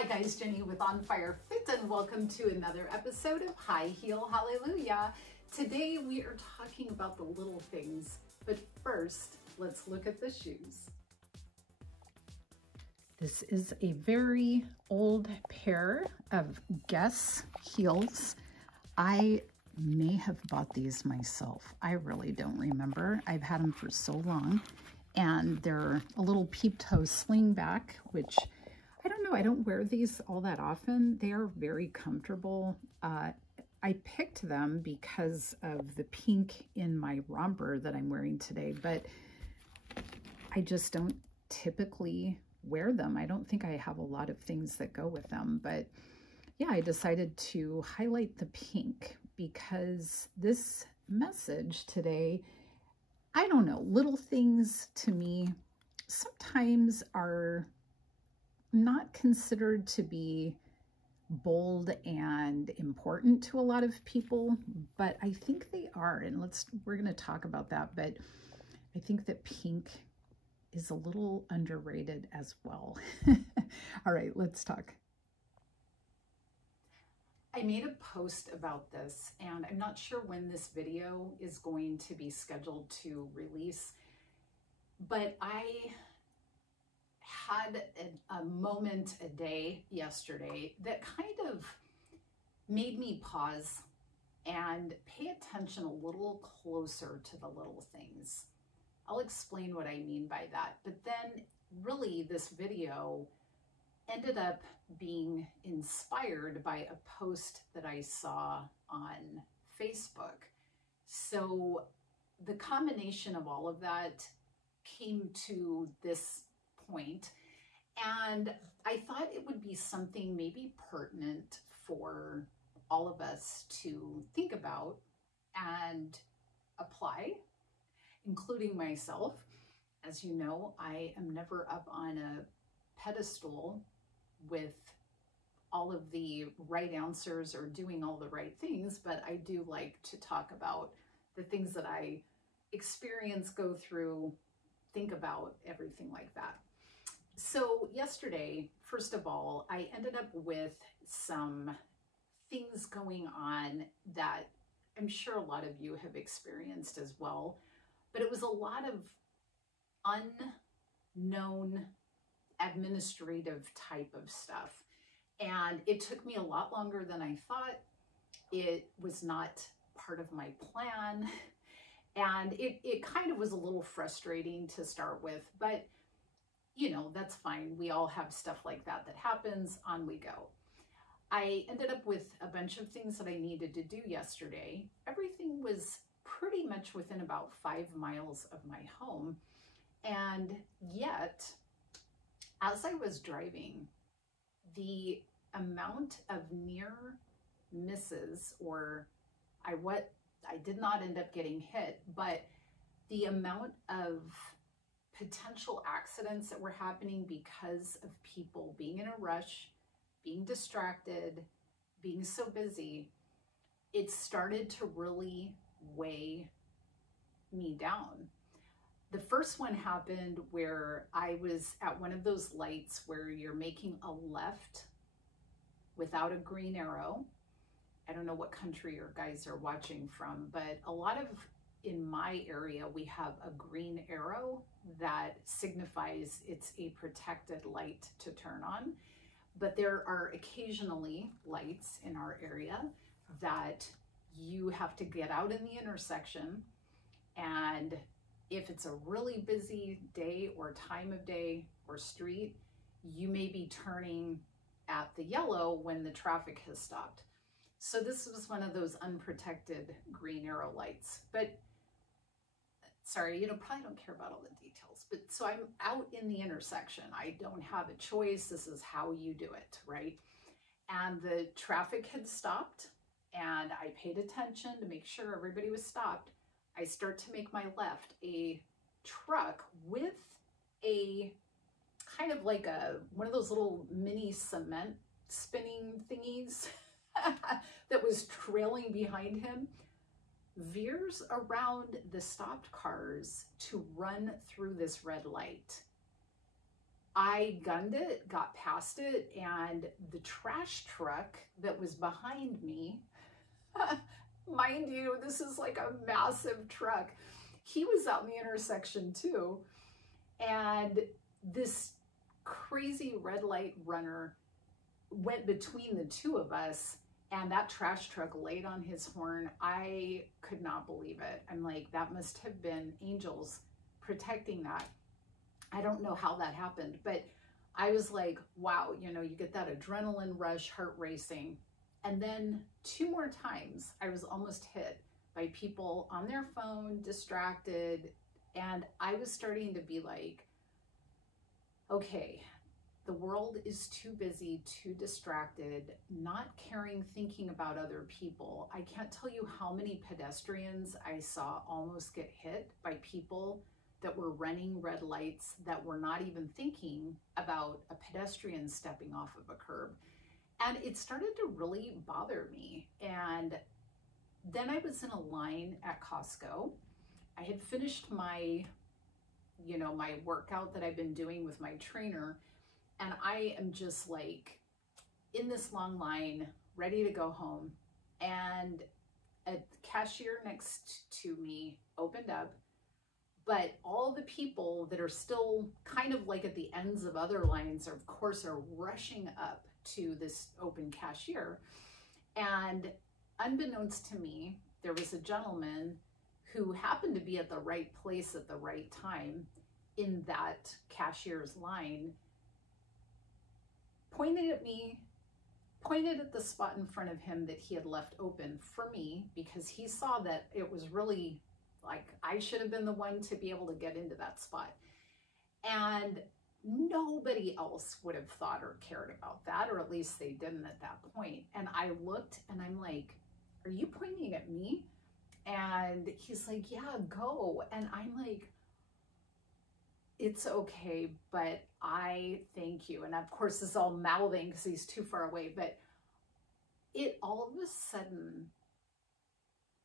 Hi guys, Jenny with On Fire Fit, and welcome to another episode of High Heel Hallelujah. Today we are talking about the little things, but first let's look at the shoes. This is a very old pair of Guess heels. I may have bought these myself. I really don't remember. I've had them for so long, and they're a little peep toe sling back, which I don't know. I don't wear these all that often. They are very comfortable. I picked them because of the pink in my romper that I'm wearing today, but I just don't typically wear them. I don't think I have a lot of things that go with them, but yeah, I decided to highlight the pink because this message today, I don't know, little things to me sometimes are not considered to be bold and important to a lot of people, but I think they are, and we're going to talk about that. But I think that pink is a little underrated as well. All right, let's talk. I made a post about this, and I'm not sure when this video is going to be scheduled to release, but I had a moment a day yesterday that kind of made me pause and pay attention a little closer to the little things. I'll explain what I mean by that, but then really this video ended up being inspired by a post that I saw on Facebook. So the combination of all of that came to this point, and I thought it would be something maybe pertinent for all of us to think about and apply, including myself. As you know, I am never up on a pedestal with all of the right answers or doing all the right things, but I do like to talk about the things that I experience, go through, think about, everything like that. So yesterday, first of all, I ended up with some things going on that I'm sure a lot of you have experienced as well, but it was a lot of unknown administrative type of stuff. And it took me a lot longer than I thought. It was not part of my plan. And it kind of was a little frustrating to start with, but you know, that's fine. We all have stuff like that that happens. On we go. I ended up with a bunch of things that I needed to do yesterday. Everything was pretty much within about 5 miles of my home. And yet, as I was driving, the amount of near misses, or I did not end up getting hit, but the amount of potential accidents that were happening because of people being in a rush, being distracted, being so busy, it started to really weigh me down. The first one happened where I was at one of those lights where you're making a left without a green arrow. I don't know what country your guys are watching from, but a lot of, in my area, we have a green arrow that signifies it's a protected light to turn on. But there are occasionally lights in our area that you have to get out in the intersection, and if it's a really busy day or time of day or street, you may be turning at the yellow when the traffic has stopped. So this was one of those unprotected green arrow lights. But sorry, probably don't care about all the details. But so I'm out in the intersection. I don't have a choice. This is how you do it, right? And the traffic had stopped, and I paid attention to make sure everybody was stopped. I start to make my left. A truck with a kind of like one of those little mini cement spinning thingies that was trailing behind him veers around the stopped cars to run through this red light. I gunned it, got past it, and the trash truck that was behind me, mind you, this is like a massive truck. He was out in the intersection too. And this crazy red light runner went between the two of us, and that trash truck laid on his horn. I could not believe it. I'm like, that must have been angels protecting that. I don't know how that happened, but I was like, wow, you know, you get that adrenaline rush, heart racing. And then 2 more times I was almost hit by people on their phone, distracted. And I was starting to be like, okay, the world is too busy, too distracted, not caring, thinking about other people. I can't tell you how many pedestrians I saw almost get hit by people that were running red lights that were not even thinking about a pedestrian stepping off of a curb. And it started to really bother me. And then I was in a line at Costco. I had finished my, you know, my workout that I've been doing with my trainer. And I am just like in this long line, ready to go home. And a cashier next to me opened up. But all the people that are still kind of like at the ends of other lines, of course, are rushing up to this open cashier. And unbeknownst to me, there was a gentleman who happened to be at the right place at the right time in that cashier's line, pointed at me, pointed at the spot in front of him that he had left open for me, because he saw that it was really like I should have been the one to be able to get into that spot. And nobody else would have thought or cared about that, or at least they didn't at that point. And I looked and I'm like, are you pointing at me? And he's like, yeah, go. And I'm like, it's okay, but I thank you. And of course, this is all mouthing because he's too far away, but it all of a sudden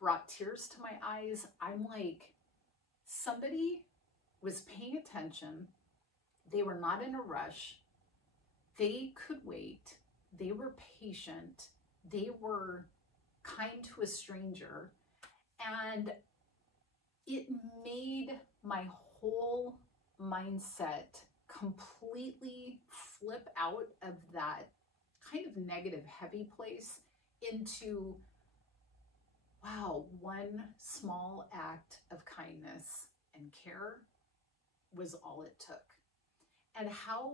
brought tears to my eyes. I'm like, somebody was paying attention. They were not in a rush. They could wait. They were patient. They were kind to a stranger. And it made my whole mindset completely flip out of that kind of negative, heavy place into, wow, one small act of kindness and care was all it took. And how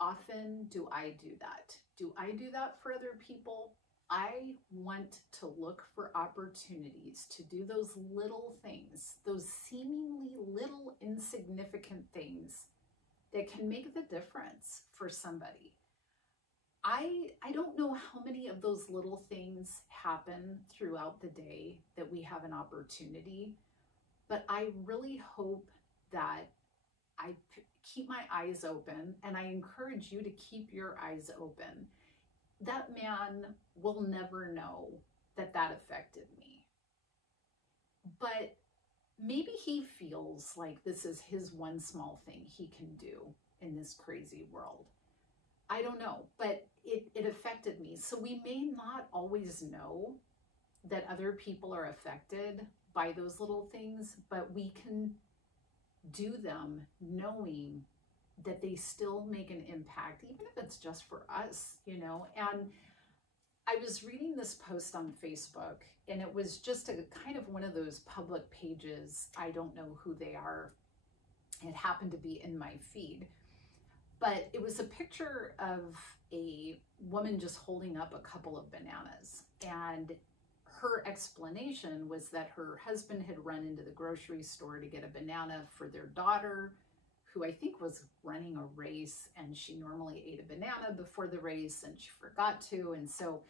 often do I do that? Do I do that for other people? I want to look for opportunities to do those little things, those seemingly little insignificant things that can make the difference for somebody. I don't know how many of those little things happen throughout the day that we have an opportunity, but I really hope that I keep my eyes open, and I encourage you to keep your eyes open. That man will never know that that affected me, but maybe he feels like this is his one small thing he can do in this crazy world. I don't know, but it affected me. So we may not always know that other people are affected by those little things, but we can do them knowing that they still make an impact, even if it's just for us, you know. And I was reading this post on Facebook, and it was just a kind of one of those public pages. I don't know who they are. It happened to be in my feed, but it was a picture of a woman just holding up a couple of bananas. And her explanation was that her husband had run into the grocery store to get a banana for their daughter, who I think was running a race, and she normally ate a banana before the race and she forgot to. And so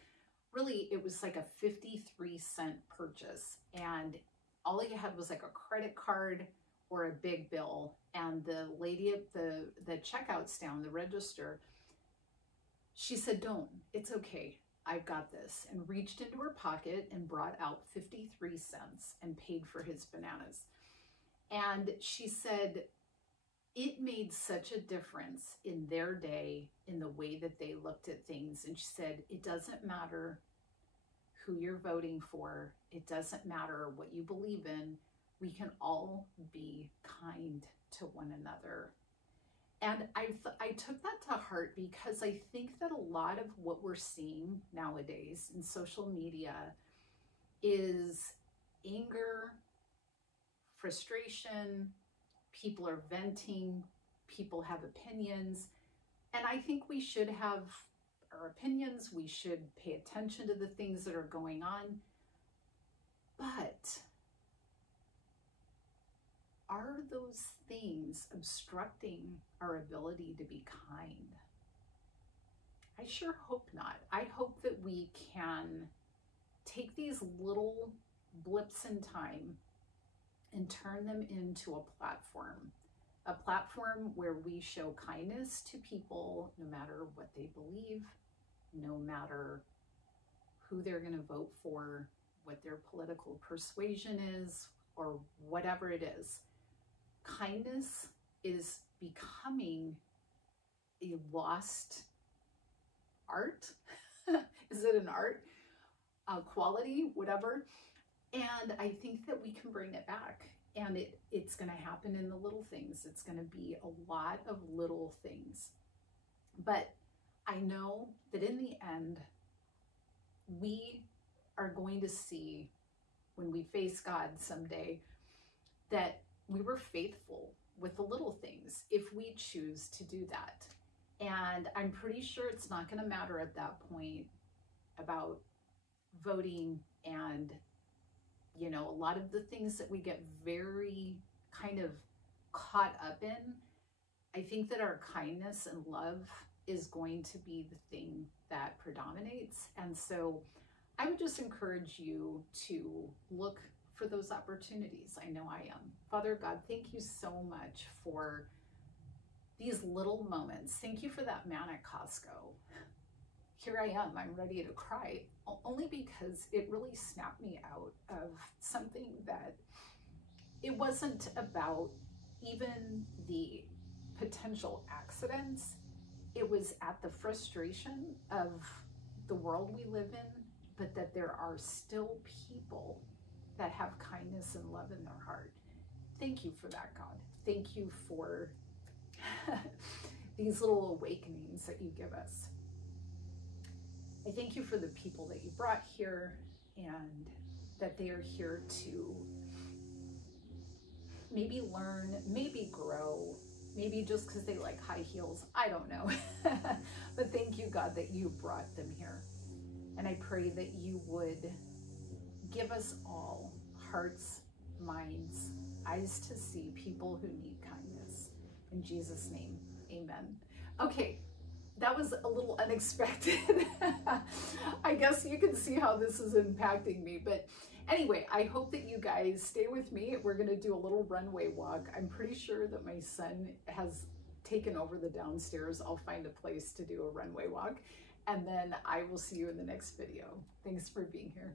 really it was like a 53-cent purchase, and all he had was like a credit card or a big bill. And the lady at the checkout stand, the register, she said, "Don't, it's okay, I've got this," and reached into her pocket and brought out 53 cents and paid for his bananas. And she said, it made such a difference in their day, in the way that they looked at things. And she said, it doesn't matter who you're voting for. It doesn't matter what you believe in. We can all be kind to one another. And I took that to heart, because I think that a lot of what we're seeing nowadays in social media is anger, frustration, people are venting, people have opinions. And I think we should have our opinions, we should pay attention to the things that are going on. But are those things obstructing our ability to be kind? I sure hope not. I hope that we can take these little blips in time and turn them into a platform where we show kindness to people, no matter what they believe, no matter who they're going to vote for, what their political persuasion is, or whatever it is. Kindness is becoming a lost art. Is it an art? Quality, whatever. And I think that we can bring it back. And it's going to happen in the little things. It's going to be a lot of little things. But I know that in the end, we are going to see, when we face God someday, that we were faithful with the little things if we choose to do that. And I'm pretty sure it's not going to matter at that point about voting and, you know, a lot of the things that we get very kind of caught up in. I think that our kindness and love is going to be the thing that predominates. And so I would just encourage you to look for those opportunities. I know I am. Father God, thank you so much for these little moments. Thank you for that man at Costco. Here I am, I'm ready to cry, only because it really snapped me out of something that it wasn't about even the potential accidents. It was at the frustration of the world we live in, but that there are still people that have kindness and love in their heart. Thank you for that, God. Thank you for these little awakenings that you give us. I thank you for the people that you brought here, and that they are here to maybe learn, maybe grow, maybe just because they like high heels. I don't know. But thank you, God, that you brought them here. And I pray that you would give us all hearts, minds, eyes to see people who need kindness. In Jesus' name, amen. Okay, that was a little unexpected. I guess you can see how this is impacting me. But anyway, I hope that you guys stay with me. We're going to do a little runway walk. I'm pretty sure that my son has taken over the downstairs. I'll find a place to do a runway walk. And then I will see you in the next video. Thanks for being here.